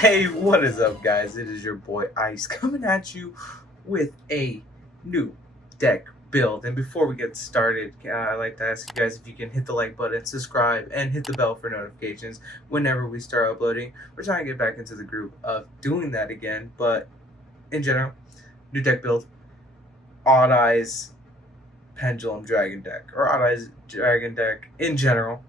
Hey, what is up, guys? It is your boy Ice coming at you with a new deck build. And before we get started, I'd like to ask you guys if you can hit the like button, subscribe, and hit the bell for notifications whenever we start uploading. We're trying to get back into the group of doing that again, but in general, new deck build, Odd Eyes Pendulum Dragon deck, or Odd Eyes Dragon deck in general.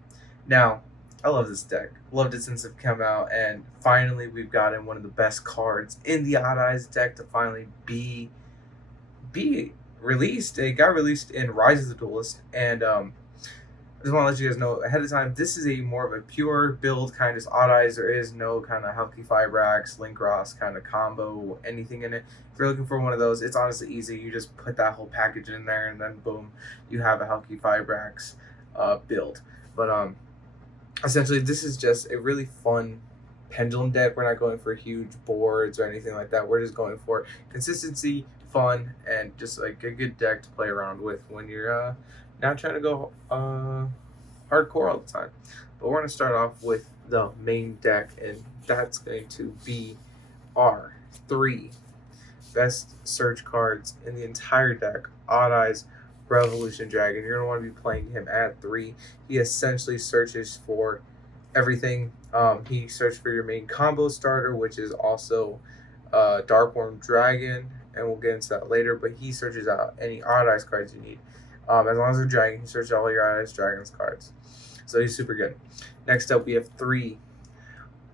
Now, I love this deck. Loved it since it came out, and finally we've gotten one of the best cards in the Odd Eyes deck to finally be released. It got released in Rise of the Duelist, and I just want to let you guys know ahead of time, this is a more of a pure build, kind of Odd Eyes. There is no kind of Helki Fibrax, Linkross kind of combo, anything in it. If you're looking for one of those, it's honestly easy. You just put that whole package in there, and then boom, you have a Helki Fibrax build. But essentially, this is just a really fun pendulum deck. We're not going for huge boards or anything like that. We're just going for consistency, fun, and just like a good deck to play around with when you're not trying to go hardcore all the time. But we're going to start off with the main deck, and that's going to be our 3 best search cards in the entire deck. Odd Eyes Revolution Dragon. You're going to want to be playing him at 3. He essentially searches for everything. He searches for your main combo starter, which is also Darkworm Dragon, and we'll get into that later, but he searches out any Odd Eyes cards you need. As long as they're Dragon, he searches all your Odd Eyes Dragons cards. So he's super good. Next up, we have 3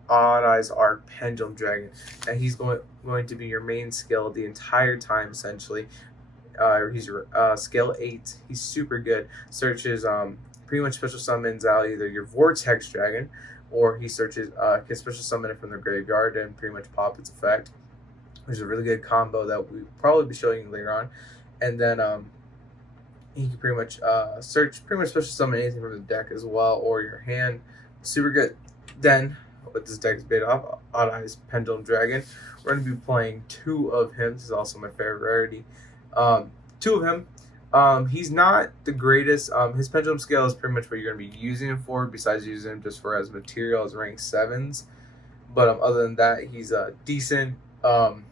Odd Eyes Arc Pendulum Dragon. And he's going to be your main skill the entire time, essentially. He's your skill 8. He's super good. Searches pretty much special summons out either your Vortex Dragon, or he searches can special summon it from the graveyard and pretty much pop its effect. Which is a really good combo that we'll probably be showing you later on. And then he can pretty much special summon anything from the deck as well, or your hand. Super good. Then, with this deck is based off, Odd Eyes Pendulum Dragon. We're going to be playing 2 of him. This is also my favorite rarity. 2 of him. He's not the greatest. His pendulum scale is pretty much what you're going to be using him for, besides using him just for as material as rank 7s. But other than that, he's decent. Nothing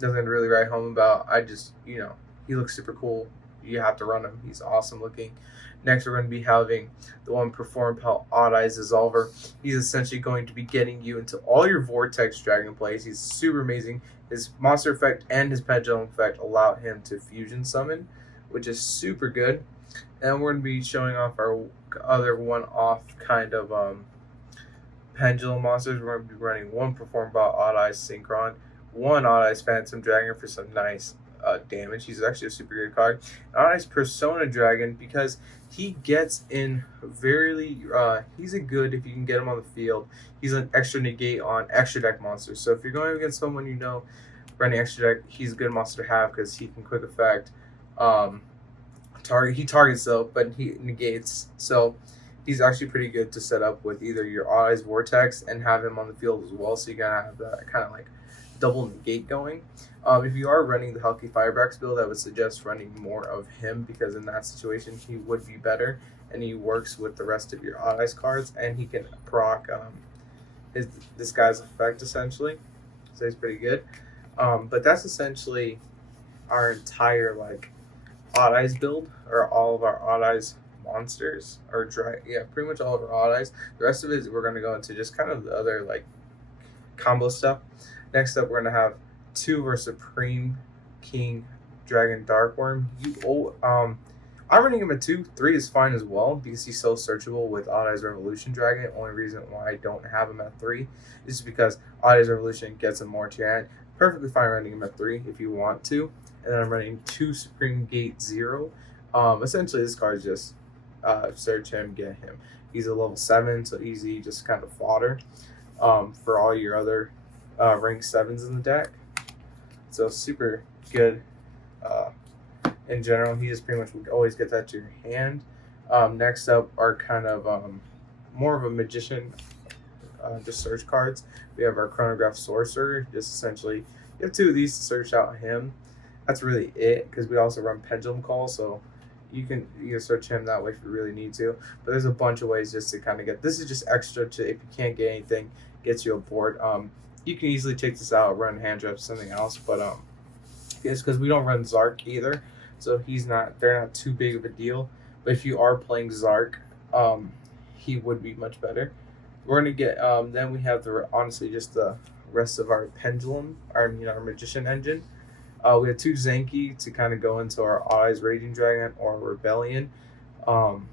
to really write home about. He looks super cool. You have to run him. He's awesome looking. Next, we're going to be having the one performed by Odd Eyes Dissolver. He's essentially going to be getting you into all your Vortex Dragon plays. He's super amazing. His monster effect and his pendulum effect allow him to fusion summon, which is super good. And we're going to be showing off our other one-off kind of pendulum monsters. We're going to be running 1 performed by Odd Eyes Synchron, 1 Odd Eyes Phantom Dragon for some nice damage. He's actually a super good card. Odd Eyes Persona Dragon, because he gets in he's a good if you can get him on the field. He's an extra negate on extra deck monsters. So if you're going against someone running extra deck, he's a good monster to have because he can quick effect he targets though, but he negates. So he's actually pretty good to set up with either your Odd Eyes Vortex and have him on the field as well. So you gotta have that kind of like double negate going. If you are running the Helki Firebrax build, I would suggest running more of him, because in that situation he would be better, and he works with the rest of your Odd Eyes cards, and he can proc this guy's effect essentially. So he's pretty good. But that's essentially our entire Odd Eyes build, or all of our Odd Eyes monsters, or pretty much all of our Odd Eyes. The rest of it we're going to go into just kind of the other combo stuff. Next up, we're going to have 2 of our Supreme King Dragon Darkworm. I'm running him at 2. 3 is fine as well, because he's so searchable with Odd Eyes Revolution Dragon. The only reason why I don't have him at 3 is because Odd Eyes Revolution gets him more to your hand. Perfectly fine running him at 3 if you want to. And then I'm running 2 Supreme Gate 0. Essentially, this card is just search him, get him. He's a level 7, so easy, just kind of fodder for all your other rank 7s in the deck. So super good in general. He just pretty much would always get that to your hand. Next up are kind of more of a magician, just search cards. We have our Chronograph Sorcerer. Just essentially, you have 2 of these to search out him. That's really it, because we also run Pendulum Call, so you can search him that way if you really need to. But there's a bunch of ways just to kind of get. This is just extra to, if you can't get anything, gets you a board. You can easily take this out, run hand traps, something else, but it's because we don't run Zark either, so they're not too big of a deal. But if you are playing Zark, um, he would be much better. We're gonna get then we have the honestly just the rest of our pendulum, our magician engine. We have two Zenki to kind of go into our Eyes Raging Dragon or Rebellion. Um,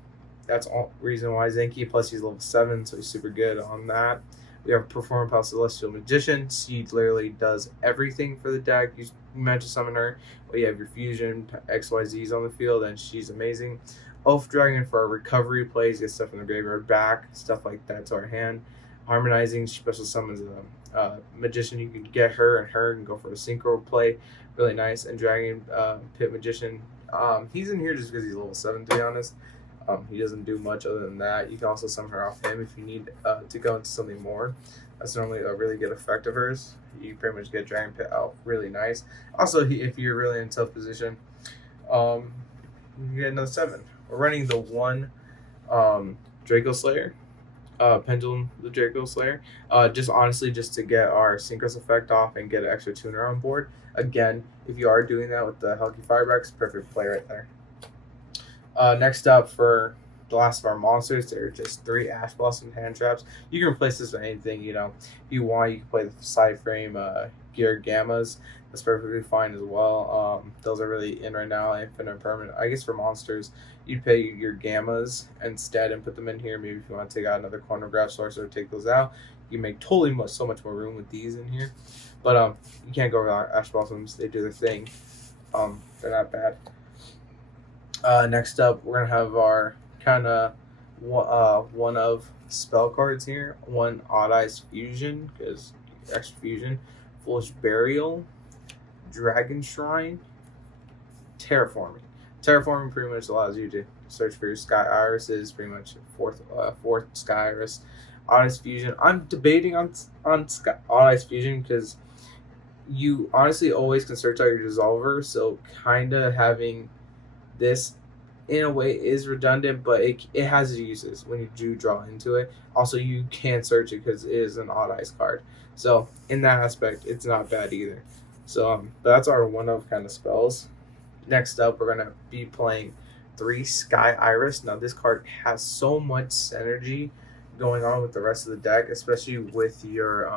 that's all reason why Zenki. Plus he's level 7, so he's super good on that. We have Perform Pal Celestial Magician. She literally does everything for the deck. You Magic Summon her. Well, you have your Fusion XYZs on the field, and she's amazing. Oath Dragon for our recovery plays, get stuff from the graveyard back, stuff like that to our hand. Harmonizing, special summons a magician. You can get her and go for a synchro play. Really nice. And Dragon Pit Magician. He's in here just because he's level 7, to be honest. He doesn't do much other than that. You can also summon her off him if you need to go into something more. That's normally a really good effect of hers. You pretty much get Dragon Pit out really nice. Also, if you're really in a tough position, you get another 7. We're running the one Draco Slayer, Pendulum the Draco Slayer. Just honestly, just to get our Synchros effect off and get an extra tuner on board. Again, if you are doing that with the Helki Firebracks, perfect play right there. Next up, for the last of our monsters, there are just 3 Ash Blossom hand traps. You can replace this with anything, If you want, you can play the side frame Gear Gammas. That's perfectly fine as well. Those are really in right now, infinite permanent. I guess for monsters, you'd pay your Gammas instead and put them in here. Maybe if you want to take out another Chronograph Sorcerer, take those out. You make so much more room with these in here. But you can't go without Ash Blossoms. They do their thing. They're not bad. Next up, we're gonna have our kind of one of spell cards here. One Odd Eyes Fusion, because extra fusion. Foolish Burial, Dragon Shrine, Terraforming. Terraforming pretty much allows you to search for your Sky Irises, pretty much fourth Sky Iris. Odd Eyes Fusion. I'm debating on Odd Eyes Fusion because you honestly always can search out your Dissolver, so kind of having this in a way is redundant, but it has uses when you do draw into it. Also, you can search it because it is an Odd Eyes card. So in that aspect, it's not bad either. So but that's our one of kind of spells. Next up, we're gonna be playing 3 Sky Iris. Now this card has so much synergy going on with the rest of the deck, especially with your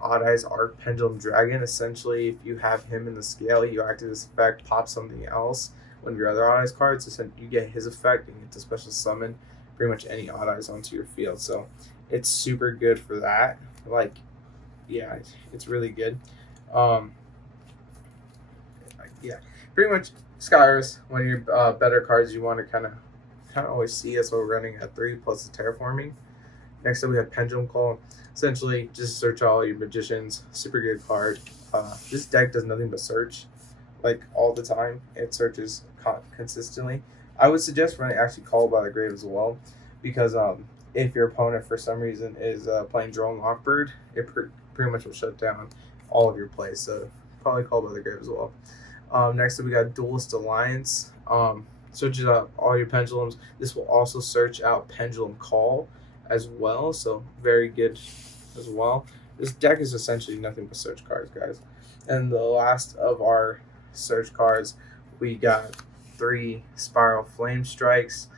Odd Eyes Arc Pendulum Dragon. Essentially, if you have him in the scale, you activate this effect, pop something else. One of your other Odd Eyes cards, you get his effect and get to special summon pretty much any Odd Eyes onto your field. So it's super good for that. Yeah, it's really good. Yeah, pretty much Skyris. One of your better cards you want to kind of always see. That's what we're running at 3 plus the Terraforming. Next up, we have Pendulum Call. Essentially, just search all your magicians. Super good card. This deck does nothing but search, all the time. It searches consistently. I would suggest running actually Called by the Grave as well, because if your opponent for some reason is playing Drone Lockbird, it pretty much will shut down all of your plays. So probably Called by the Grave as well. Next up, we got Duelist Alliance. Searches out all your pendulums. This will also search out Pendulum Call as well, so very good as well. This deck is essentially nothing but search cards, guys. And the last of our search cards, we got 3 Spiral Flame Strikes.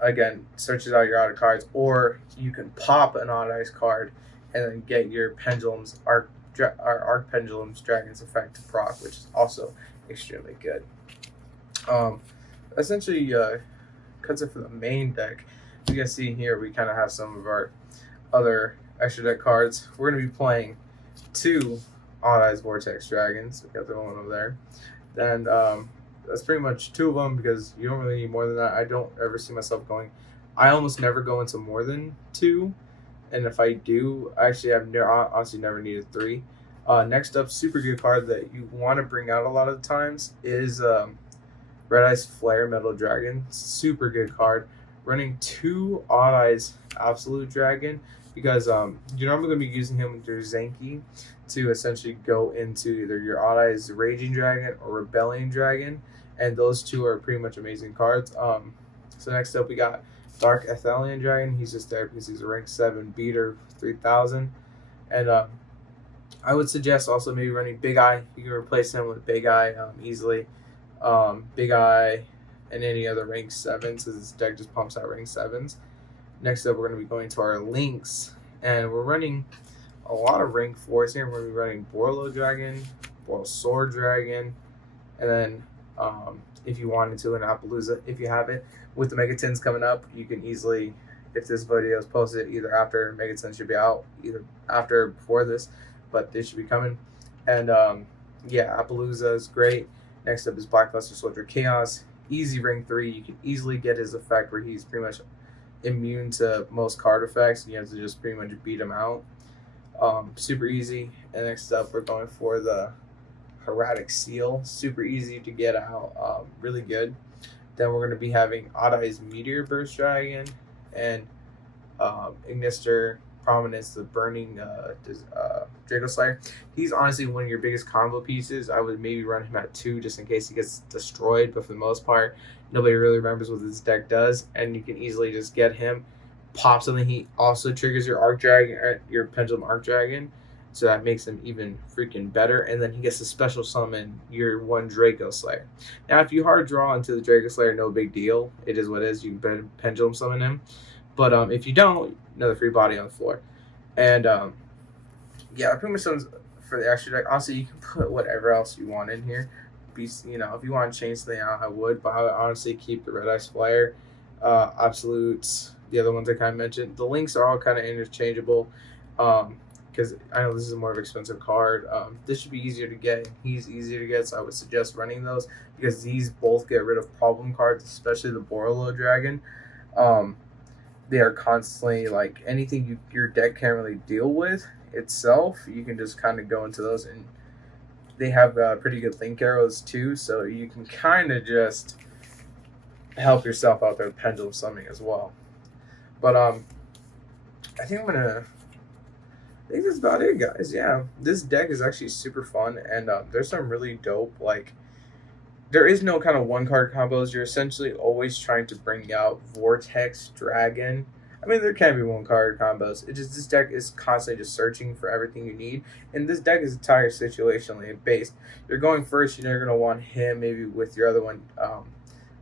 Again, searches out your Odd cards, or you can pop an Odd Eyes card and then get your Pendulum's Arc Pendulum's Dragon's effect to proc, which is also extremely good. Essentially cuts it for the main deck. You can see here we kind of have some of our other extra deck cards. We're going to be playing 2 Odd Eyes Vortex Dragons. We got the one over there. And that's pretty much 2 of them, because you don't really need more than that. I don't ever see myself going. I almost never go into more than 2. And if I do, actually I've honestly never needed 3. Next up, super good card that you want to bring out a lot of the times is Red Eyes Flare Metal Dragon. Super good card. Running 2 Odd Eyes Absolute Dragon, because you're normally going to be using him with your Zenki to essentially go into either your Odd Eyes Raging Dragon or Rebellion Dragon, and those 2 are pretty much amazing cards. So next up, we got Dark Athelion Dragon. He's just there because he's a rank 7 beater, 3000. And I would suggest also maybe running Big Eye. You can replace him with Big Eye easily. Big Eye and any other rank 7s, because this deck just pumps out rank 7s. Next up, we're going to be going to our links, and we're running a lot of rank 4s here. We're going to be running Borlo Dragon, Sword Dragon, and then if you wanted to, an Appaloosa, if you have it. With the Megatins coming up, you can easily, if this video is posted either after Megatins should be out, either after or before this, but they should be coming. And yeah, Appaloosa is great. Next up is Blackluster Soldier Chaos. Easy rank 3. You can easily get his effect where he's pretty much immune to most card effects, and you have to just pretty much beat him out. Super easy. And next up, we're going for the Hieratic Seal. Super easy to get out. Really good. Then we're going to be having Odd Eyes Meteor Burst Dragon and Ignister Prominence, the Burning Draco Slayer. He's honestly one of your biggest combo pieces. I would maybe run him at 2 just in case he gets destroyed, but for the most part, nobody really remembers what this deck does, and you can easily just get him, pop something. He also triggers your Arc Dragon, your Pendulum Arc Dragon, so that makes him even freaking better. And then he gets to special summon your 1 Draco Slayer. Now, if you hard draw into the Draco Slayer, no big deal. It is what it is. You can Pendulum summon him. But if you don't, another free body on the floor. And yeah, pretty much for the extra deck. Honestly, you can put whatever else you want in here. You know, if you want to change something out, I would. But I would honestly keep the Red Ice Flare, Absolutes, the other ones I kind of mentioned. The links are all kind of interchangeable. Because I know this is a more expensive card. This should be easier to get. He's easier to get, so I would suggest running those because these both get rid of problem cards, especially the Borlo Dragon. They are constantly, like, anything your deck can't really deal with itself, you can just kind of go into those, and they have pretty good link arrows too, so you can kind of just help yourself out there with Pendulum Summoning as well. But I think that's about it, guys. Yeah, this deck is actually super fun, and there's some really dope, like, there is no kind of one-card combos. You're essentially always trying to bring out Vortex Dragon. I mean, there can be one-card combos. It just, this deck is constantly just searching for everything you need, and this deck is entirely situationally based. You're going first, you know, you're going to want him maybe with your other one,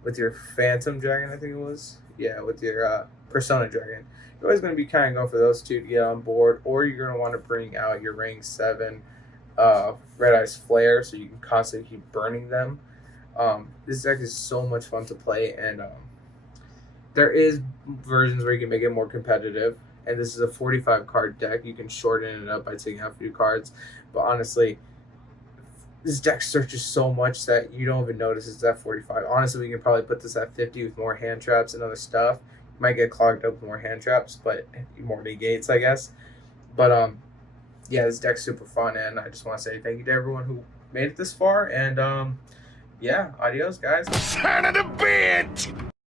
with your Phantom Dragon, I think it was. Yeah, with your Persona Dragon. You're always going to be kind of going for those two to get on board, or you're going to want to bring out your rank 7 Red Ice Flare so you can constantly keep burning them. This deck is so much fun to play, and there is versions where you can make it more competitive, and this is a 45 card deck. You can shorten it up by taking out a few cards, but honestly, this deck searches so much that you don't even notice it's at 45. Honestly, we can probably put this at 50 with more hand traps and other stuff. You might get clogged up with more hand traps, but more negates, I guess. But yeah, this deck's super fun, and I just want to say thank you to everyone who made it this far, and yeah, adios, guys. Son of a bitch!